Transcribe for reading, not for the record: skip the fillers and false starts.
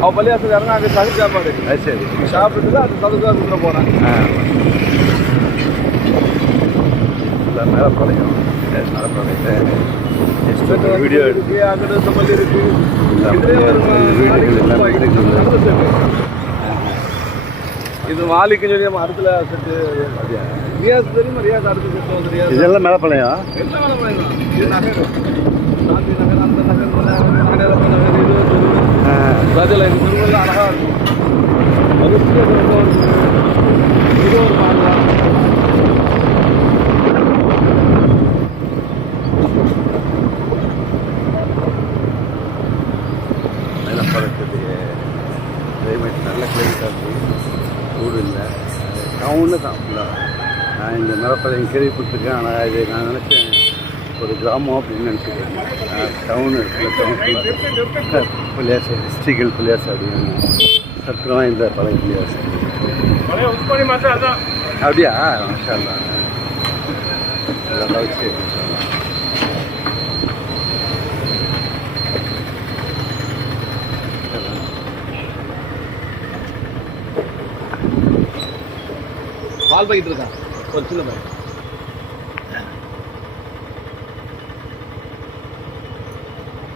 அவன் பள்ளியாசல் இறங்க அங்கே சகு சாப்பாடு அது சரி சாப்பிட்டுட்டு அது சதுக்காசுக்குள்ள போனேன். மேலப்பாளையம் வீடியோ இருக்கு, அங்கே இந்த பள்ளி இருக்கு. இது மாலிக்குன்னு சொல்லி மரத்தில் செட்டு ரியாஸ் தெரியுமா? ரியாஸ் அடுத்த செட்டு வந்து ரியாஸ் இதெல்லாம் மேலப்பாளையம் என்ன மேலப்பாளையம் தான். இது நகர் சாந்தி நகர், அந்த நகர், நகர், இது ராஜல இது திருவள்ள அழகாக இருக்கும். வரிசையாக இது ஒரு மாநிலம். மேலப்பாளையத்துடைய கிளைமேட் நல்ல கிளைமேட்டாக இருக்குது. ஊர் இல்லை, டவுனு தான் ஃபுல்லாக. நான் இந்த மேலப்பாளையம் கேள்விப்பட்டிருக்கேன். ஆனால் இது நான் நினச்சேன் ஒரு கிராமம் அப்படின்னு நினச்சிக்கிறேன். டவுன் இருக்குல்ல, டவுன் ஃபுல்லாக பிள்ளையார் ஹிஸ்ட்ரிக்கல் பிள்ளையார் அப்படின்னு சத்துரம் இந்த பழைய பிள்ளையார் அப்படியா? மாஷா அல்லாஹ். நல்லா வச்சு பால் பாக்கெட் இருக்கான் ஒரு சின்ன பையன்.